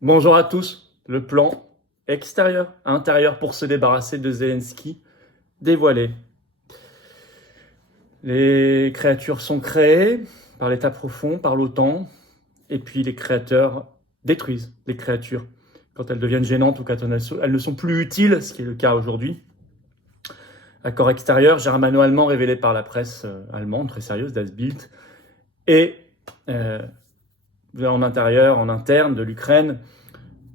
Bonjour à tous. Le plan extérieur, intérieur pour se débarrasser de Zelensky dévoilé. Les créatures sont créées par l'État profond, par l'OTAN, et puis les créateurs détruisent les créatures quand elles deviennent gênantes ou quand elles ne sont plus utiles, ce qui est le cas aujourd'hui. Accord extérieur germano-allemand révélé par la presse allemande, très sérieuse, Das Bild, et en intérieur, en interne de l'Ukraine,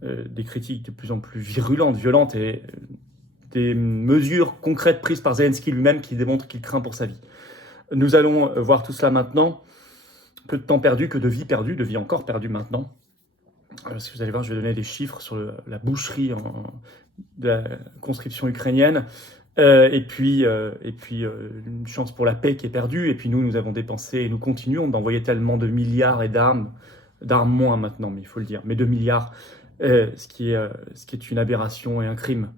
des critiques de plus en plus virulentes, violentes et des mesures concrètes prises par Zelensky lui-même qui démontrent qu'il craint pour sa vie. Nous allons voir tout cela maintenant. Peu de temps perdu, que de vie encore perdue maintenant. Parce que vous allez voir, je vais donner des chiffres sur la boucherie de la conscription ukrainienne. Et puis une chance pour la paix qui est perdue. Et puis nous avons dépensé et nous continuons d'envoyer tellement de milliards et d'armes moins maintenant, mais il faut le dire, mais de milliards, ce qui est une aberration et un crime.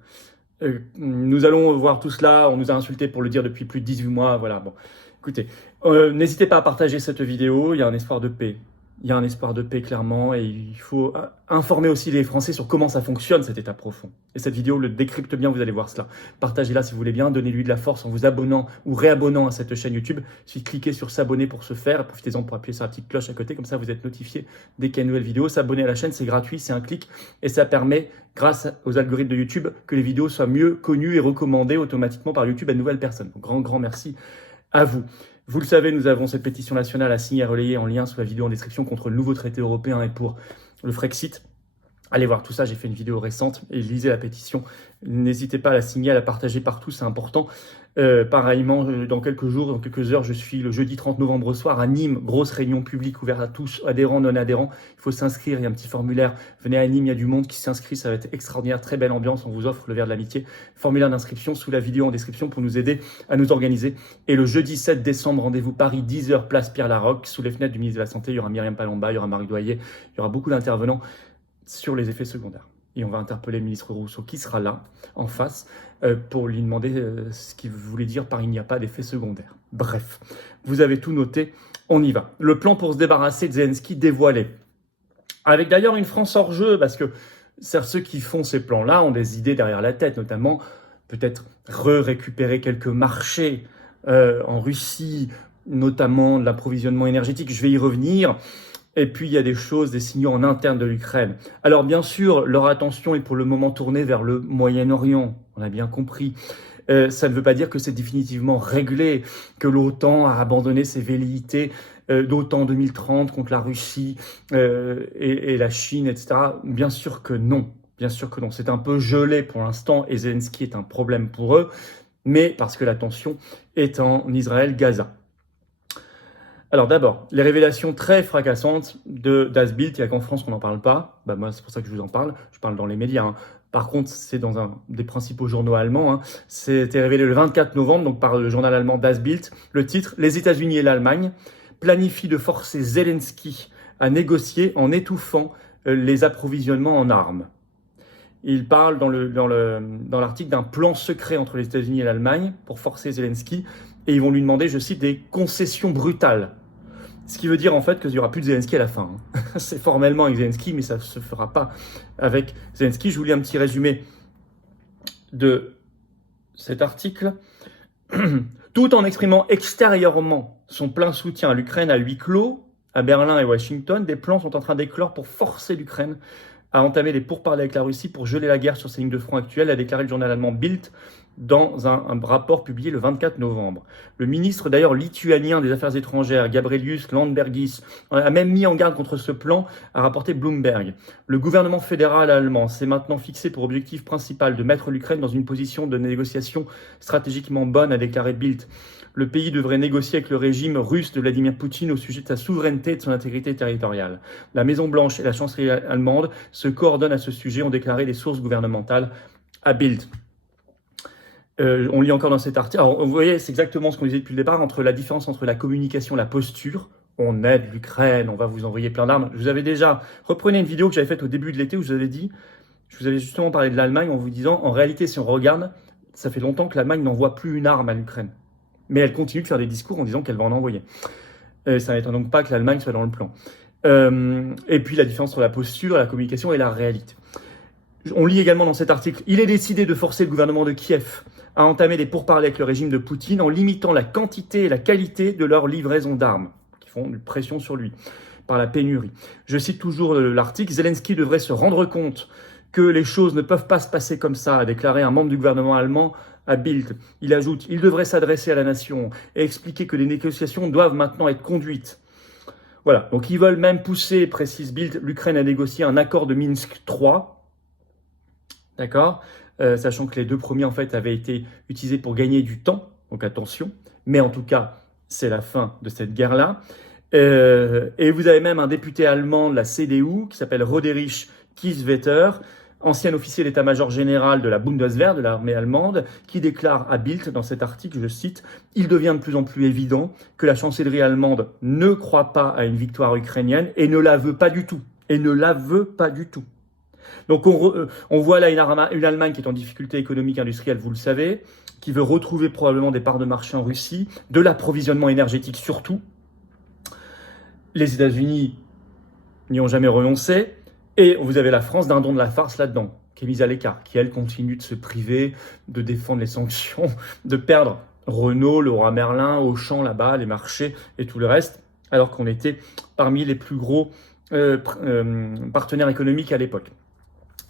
Nous allons voir tout cela, on nous a insultés pour le dire depuis plus de 18 mois, voilà, bon. Écoutez, n'hésitez pas à partager cette vidéo, il y a un espoir de paix. Il y a un espoir de paix clairement et il faut informer aussi les Français sur comment ça fonctionne cet état profond. Et cette vidéo le décrypte bien, vous allez voir cela. Partagez-la si vous voulez bien, donnez-lui de la force en vous abonnant ou réabonnant à cette chaîne YouTube. Il suffit de cliquer sur s'abonner pour ce faire. Profitez-en pour appuyer sur la petite cloche à côté, comme ça vous êtes notifié dès qu'il y a une nouvelle vidéo. S'abonner à la chaîne, c'est gratuit, c'est un clic et ça permet, grâce aux algorithmes de YouTube, que les vidéos soient mieux connues et recommandées automatiquement par YouTube à de nouvelles personnes. Donc, grand merci à vous. Vous le savez, nous avons cette pétition nationale à signer et relayer en lien sous la vidéo en description contre le nouveau traité européen et pour le Frexit. Allez voir tout ça, j'ai fait une vidéo récente et lisez la pétition. N'hésitez pas à la signer, à la partager partout, c'est important. Pareillement, dans quelques jours, dans quelques heures, je suis le jeudi 30 novembre soir à Nîmes, grosse réunion publique ouverte à tous, adhérents, non-adhérents. Il faut s'inscrire, il y a un petit formulaire. Venez à Nîmes, il y a du monde qui s'inscrit, ça va être extraordinaire, très belle ambiance. On vous offre le verre de l'amitié. Formulaire d'inscription sous la vidéo en description pour nous aider à nous organiser. Et le jeudi 7 décembre, rendez-vous Paris, 10h, place Pierre-Larocque, sous les fenêtres du ministre de la Santé. Il y aura Myriam Palomba, il y aura Marie Doyer, il y aura beaucoup d'intervenants sur les effets secondaires. Et on va interpeller le ministre Rousseau qui sera là, en face, pour lui demander ce qu'il voulait dire par « il n'y a pas d'effet secondaire ». Bref, vous avez tout noté, on y va. Le plan pour se débarrasser de Zelensky dévoilé. Avec d'ailleurs une France hors jeu, parce que ceux qui font ces plans-là ont des idées derrière la tête, notamment peut-être récupérer quelques marchés en Russie, notamment de l'approvisionnement énergétique. Je vais y revenir. Et puis, il y a des choses, des signaux en interne de l'Ukraine. Alors, bien sûr, leur attention est pour le moment tournée vers le Moyen-Orient. On a bien compris. Ça ne veut pas dire que c'est définitivement réglé, que l'OTAN a abandonné ses velléités d'OTAN 2030 contre la Russie et la Chine, etc. Bien sûr que non. Bien sûr que non. C'est un peu gelé pour l'instant et Zelensky est un problème pour eux, mais parce que la tension est en Israël-Gaza. Alors d'abord, les révélations très fracassantes de Das Bild, il n'y a qu'en France qu'on n'en parle pas. Bah moi, c'est pour ça que je vous en parle. Je parle dans les médias. Hein. Par contre, c'est dans un des principaux journaux allemands. Hein. C'était révélé le 24 novembre, donc par le journal allemand Das Bild. Le titre, les États-Unis et l'Allemagne planifient de forcer Zelensky à négocier en étouffant les approvisionnements en armes. Il parle dans l'article d'un plan secret entre les États-Unis et l'Allemagne pour forcer Zelensky. Et ils vont lui demander, je cite, des concessions brutales. Ce qui veut dire en fait qu'il n'y aura plus de Zelensky à la fin. C'est formellement avec Zelensky, mais ça ne se fera pas avec Zelensky. Je vous lis un petit résumé de cet article. Tout en exprimant extérieurement son plein soutien à l'Ukraine à huis clos, à Berlin et Washington, des plans sont en train d'éclore pour forcer l'Ukraine à entamer des pourparlers avec la Russie pour geler la guerre sur ses lignes de front actuelles, a déclaré le journal allemand Bild dans un rapport publié le 24 novembre. Le ministre d'ailleurs lituanien des Affaires étrangères, Gabrielius Landsbergis, a même mis en garde contre ce plan, a rapporté Bloomberg. Le gouvernement fédéral allemand s'est maintenant fixé pour objectif principal de mettre l'Ukraine dans une position de négociation stratégiquement bonne, a déclaré Bild. Le pays devrait négocier avec le régime russe de Vladimir Poutine au sujet de sa souveraineté et de son intégrité territoriale. La Maison-Blanche et la chancellerie allemande se coordonnent à ce sujet, ont déclaré les sources gouvernementales à Bild. On lit encore dans cet article. Alors, vous voyez, c'est exactement ce qu'on disait depuis le départ, entre la différence entre la communication, la posture. On aide l'Ukraine, on va vous envoyer plein d'armes. Je vous avais déjà, reprenez une vidéo que j'avais faite au début de l'été où je vous avais justement parlé de l'Allemagne en vous disant, en réalité, si on regarde, ça fait longtemps que l'Allemagne n'envoie plus une arme à l'Ukraine. Mais elle continue de faire des discours en disant qu'elle va en envoyer. Ça n'étonne donc pas que l'Allemagne soit dans le plan. Et puis la différence entre la posture, la communication et la réalité. On lit également dans cet article, il est décidé de forcer le gouvernement de Kiev à entamer des pourparlers avec le régime de Poutine en limitant la quantité et la qualité de leur livraison d'armes, qui font une pression sur lui par la pénurie. Je cite toujours l'article, Zelensky devrait se rendre compte que les choses ne peuvent pas se passer comme ça, a déclaré un membre du gouvernement allemand à Bild. Il ajoute, il devrait s'adresser à la nation et expliquer que les négociations doivent maintenant être conduites. Voilà, donc ils veulent même pousser, précise Bild, l'Ukraine à négocier un accord de Minsk 3, d'accord, sachant que les deux premiers en fait avaient été utilisés pour gagner du temps, donc attention, mais en tout cas c'est la fin de cette guerre-là. Et vous avez même un député allemand de la CDU qui s'appelle Roderich Kieswetter, ancien officier d'état-major général de la Bundeswehr, de l'armée allemande, qui déclare à Bild dans cet article, je cite, « Il devient de plus en plus évident que la chancellerie allemande ne croit pas à une victoire ukrainienne et ne la veut pas du tout. Et ne la veut pas du tout. » Donc on voit là une Allemagne qui est en difficulté économique industrielle, vous le savez, qui veut retrouver probablement des parts de marché en Russie, de l'approvisionnement énergétique surtout. Les États-Unis n'y ont jamais renoncé. Et vous avez la France d'un don de la farce là-dedans, qui est mise à l'écart, qui elle continue de se priver, de défendre les sanctions, de perdre Renault, Leroy Merlin, Auchan là-bas, les marchés et tout le reste, alors qu'on était parmi les plus gros partenaires économiques à l'époque,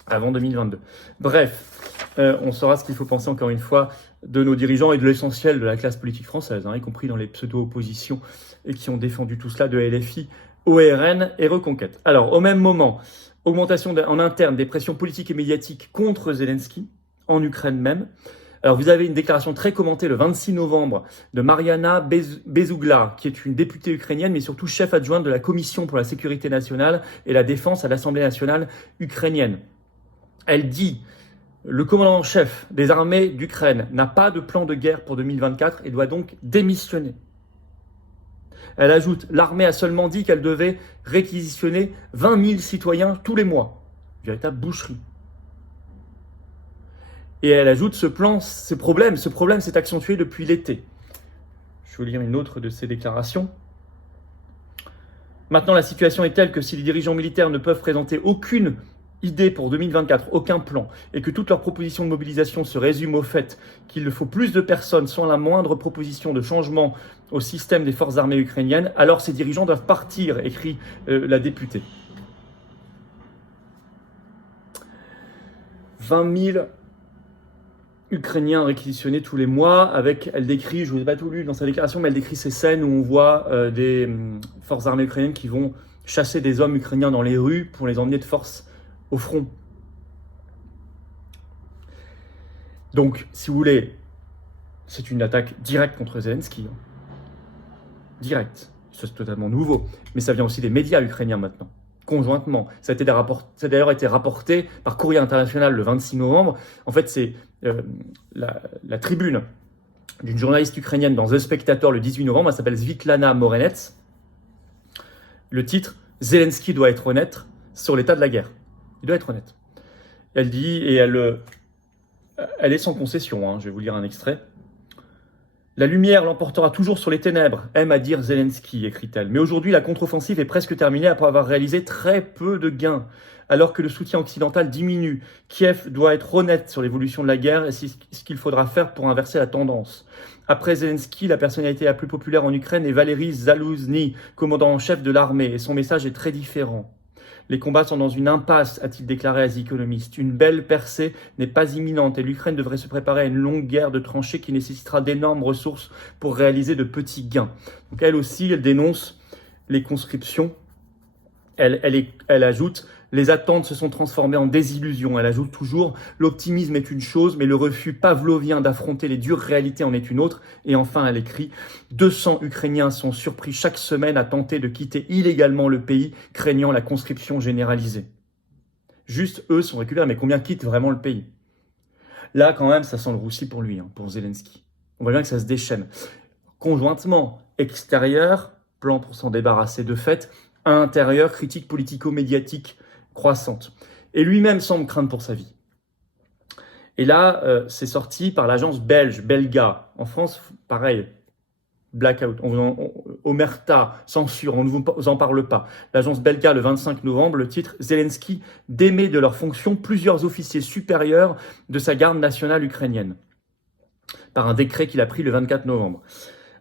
avant 2022. Bref, on saura ce qu'il faut penser encore une fois de nos dirigeants et de l'essentiel de la classe politique française, y compris dans les pseudo-oppositions et qui ont défendu tout cela de LFI, ORN et Reconquête. Alors, au même moment, augmentation en interne des pressions politiques et médiatiques contre Zelensky, en Ukraine même. Alors, vous avez une déclaration très commentée le 26 novembre de Mariana Bezugla, qui est une députée ukrainienne, mais surtout chef adjointe de la Commission pour la sécurité nationale et la défense à l'Assemblée nationale ukrainienne. Elle dit « Le commandant en chef des armées d'Ukraine n'a pas de plan de guerre pour 2024 et doit donc démissionner. » Elle ajoute, l'armée a seulement dit qu'elle devait réquisitionner 20 000 citoyens tous les mois. Une véritable boucherie. Et elle ajoute, ce problème s'est accentué depuis l'été. Je vais vous lire une autre de ses déclarations. Maintenant, la situation est telle que si les dirigeants militaires ne peuvent présenter aucune idée pour 2024, aucun plan, et que toutes leurs propositions de mobilisation se résument au fait qu'il faut plus de personnes sans la moindre proposition de changement au système des forces armées ukrainiennes, alors ces dirigeants doivent partir, écrit la députée. 20 000 Ukrainiens réquisitionnés tous les mois, avec, elle décrit, je ne vous ai pas tout lu dans sa déclaration, mais elle décrit ces scènes où on voit des forces armées ukrainiennes qui vont chasser des hommes ukrainiens dans les rues pour les emmener de force au front. Donc, si vous voulez, c'est une attaque directe contre Zelensky. Direct. C'est totalement nouveau. Mais ça vient aussi des médias ukrainiens maintenant, conjointement. Ça a d'ailleurs été rapporté par Courrier International le 26 novembre. En fait, c'est la tribune d'une journaliste ukrainienne dans The Spectator le 18 novembre. Elle s'appelle Svitlana Morenets. Le titre « Zelensky doit être honnête sur l'état de la guerre ». Il doit être honnête. Elle dit, et elle est sans concession, je vais vous lire un extrait. « La lumière l'emportera toujours sur les ténèbres, aime à dire Zelensky, écrit-elle. Mais aujourd'hui, la contre-offensive est presque terminée après avoir réalisé très peu de gains. Alors que le soutien occidental diminue, Kiev doit être honnête sur l'évolution de la guerre et ce qu'il faudra faire pour inverser la tendance. Après Zelensky, la personnalité la plus populaire en Ukraine est Valery Zaluzny, commandant en chef de l'armée, et son message est très différent. Les combats sont dans une impasse, a-t-il déclaré à The Economist. Une belle percée n'est pas imminente et l'Ukraine devrait se préparer à une longue guerre de tranchées qui nécessitera d'énormes ressources pour réaliser de petits gains. Donc elle aussi, elle dénonce les conscriptions. Elle ajoute, les attentes se sont transformées en désillusions. Elle ajoute toujours, l'optimisme est une chose, mais le refus pavlovien d'affronter les dures réalités en est une autre. Et enfin, elle écrit, 200 Ukrainiens sont surpris chaque semaine à tenter de quitter illégalement le pays, craignant la conscription généralisée. Juste, eux sont récupérés, mais combien quittent vraiment le pays? Là, quand même, ça sent le roussi pour lui, pour Zelensky. On voit bien que ça se déchaîne. Conjointement, extérieur, plan pour s'en débarrasser de fait, intérieur, critique politico-médiatique croissante. Et lui-même semble craindre pour sa vie. Et là, c'est sorti par l'agence belge, Belga. En France, pareil, blackout. Omerta, censure, on ne vous en parle pas. L'agence Belga, le 25 novembre, le titre « Zelensky démet de leurs fonctions plusieurs officiers supérieurs de sa garde nationale ukrainienne » par un décret qu'il a pris le 24 novembre.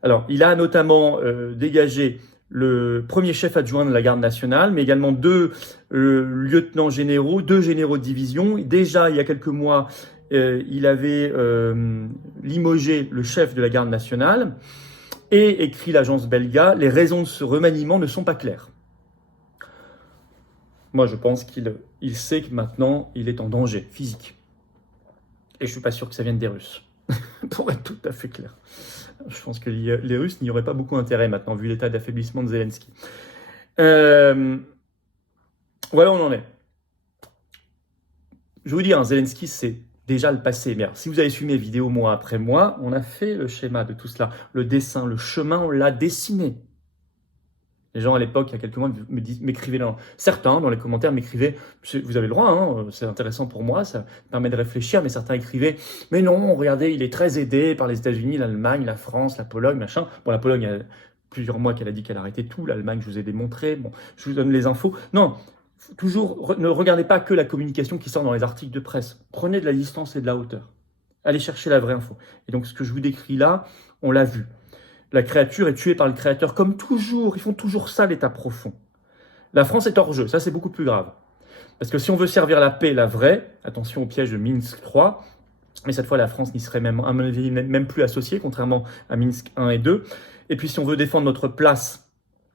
Alors, il a notamment dégagé le premier chef adjoint de la garde nationale, mais également 2 lieutenants généraux, 2 généraux de division. Déjà, il y a quelques mois, il avait limogé le chef de la garde nationale et écrit l'agence Belga, les raisons de ce remaniement ne sont pas claires. Moi, je pense qu'il sait que maintenant, il est en danger physique. Et je suis pas sûr que ça vienne des Russes, pour être tout à fait clair. Je pense que les Russes n'y auraient pas beaucoup intérêt maintenant, vu l'état d'affaiblissement de Zelensky. Voilà où on en est. Je vais vous dire, Zelensky, c'est déjà le passé. Mais alors, si vous avez suivi mes vidéos mois après mois, on a fait le schéma de tout cela. Le dessin, le chemin, on l'a dessiné. Les gens à l'époque, il y a quelques mois, m'écrivaient, certains dans les commentaires m'écrivaient, vous avez le droit, hein, c'est intéressant pour moi, ça permet de réfléchir, mais certains écrivaient, mais non, regardez, il est très aidé par les États-Unis, l'Allemagne, la France, la Pologne, machin. Bon, la Pologne, il y a plusieurs mois qu'elle a dit qu'elle arrêtait tout, l'Allemagne, je vous ai démontré, bon, je vous donne les infos. Non, toujours, ne regardez pas que la communication qui sort dans les articles de presse. Prenez de la distance et de la hauteur. Allez chercher la vraie info. Et donc, ce que je vous décris là, on l'a vu. La créature est tuée par le créateur, comme toujours. Ils font toujours ça, l'état profond. La France est hors jeu, ça c'est beaucoup plus grave. Parce que si on veut servir la paix, la vraie, attention au piège de Minsk 3, mais cette fois la France n'y serait même plus associée, contrairement à Minsk 1 et 2. Et puis si on veut défendre notre place,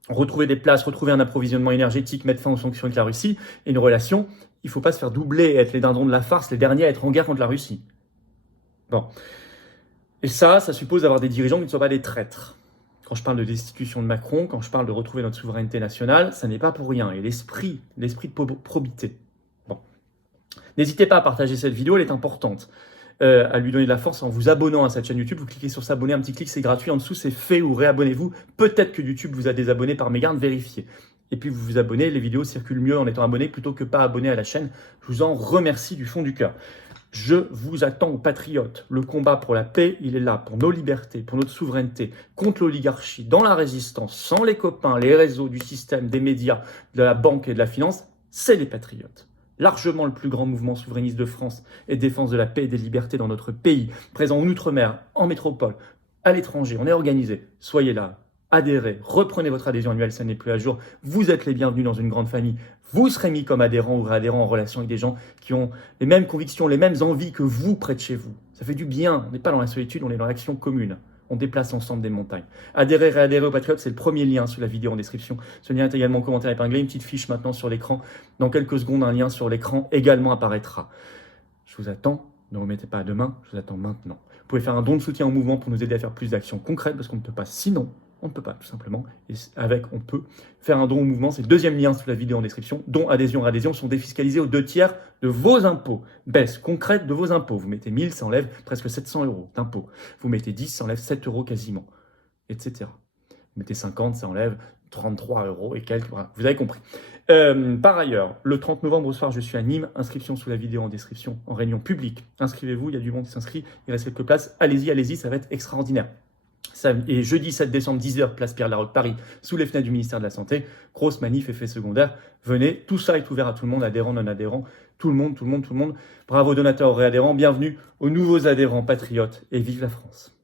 retrouver des places, retrouver un approvisionnement énergétique, mettre fin aux sanctions avec la Russie, et une relation, il ne faut pas se faire doubler et être les dindons de la farce, les derniers à être en guerre contre la Russie. Bon. Et ça suppose d'avoir des dirigeants qui ne soient pas des traîtres. Quand je parle de destitution de Macron, quand je parle de retrouver notre souveraineté nationale, ça n'est pas pour rien. Et l'esprit de probité. Bon. N'hésitez pas à partager cette vidéo, elle est importante. À lui donner de la force en vous abonnant à cette chaîne YouTube. Vous cliquez sur s'abonner, un petit clic, c'est gratuit. En dessous, c'est fait ou réabonnez-vous. Peut-être que YouTube vous a désabonné par mégarde, vérifiez. Et puis vous vous abonnez, les vidéos circulent mieux en étant abonné plutôt que pas abonné à la chaîne. Je vous en remercie du fond du cœur. Je vous attends, patriotes. Le combat pour la paix, il est là, pour nos libertés, pour notre souveraineté, contre l'oligarchie, dans la résistance, sans les copains, les réseaux, du système, des médias, de la banque et de la finance, c'est les patriotes. Largement le plus grand mouvement souverainiste de France et défense de la paix et des libertés dans notre pays, présent en Outre-mer, en métropole, à l'étranger. On est organisé. Soyez là. Adhérez, reprenez votre adhésion annuelle, ça n'est plus à jour. Vous êtes les bienvenus dans une grande famille. Vous serez mis comme adhérent ou réadhérent en relation avec des gens qui ont les mêmes convictions, les mêmes envies que vous près de chez vous. Ça fait du bien. On n'est pas dans la solitude, on est dans l'action commune. On déplace ensemble des montagnes. Adhérez, réadhérez aux Patriotes, c'est le premier lien sous la vidéo en description. Ce lien est également en commentaire épinglé, une petite fiche maintenant sur l'écran. Dans quelques secondes, un lien sur l'écran également apparaîtra. Je vous attends. Ne remettez pas à demain, je vous attends maintenant. Vous pouvez faire un don de soutien au mouvement pour nous aider à faire plus d'actions concrètes parce qu'on ne peut pas sinon. On ne peut pas, tout simplement. Et avec, on peut faire un don au mouvement. C'est le deuxième lien sous la vidéo en description. Dons, adhésion, réadhésion sont défiscalisés aux 2/3 de vos impôts. Baisse concrète de vos impôts. Vous mettez 1000, ça enlève presque 700 € d'impôts. Vous mettez 10, ça enlève 7 € quasiment, etc. Vous mettez 50, ça enlève 33 € et quelques. Voilà, vous avez compris. Par ailleurs, le 30 novembre au soir, je suis à Nîmes. Inscription sous la vidéo en description, en réunion publique. Inscrivez-vous, il y a du monde qui s'inscrit. Il reste quelques places. Allez-y, ça va être extraordinaire. Et jeudi 7 décembre, 10h, place Pierre-Laroque, Paris, sous les fenêtres du ministère de la Santé. Grosse manif, effet secondaire. Venez, tout ça est ouvert à tout le monde, adhérents, non-adhérents, tout le monde. Bravo donateurs, réadhérents, bienvenue aux nouveaux adhérents patriotes et vive la France.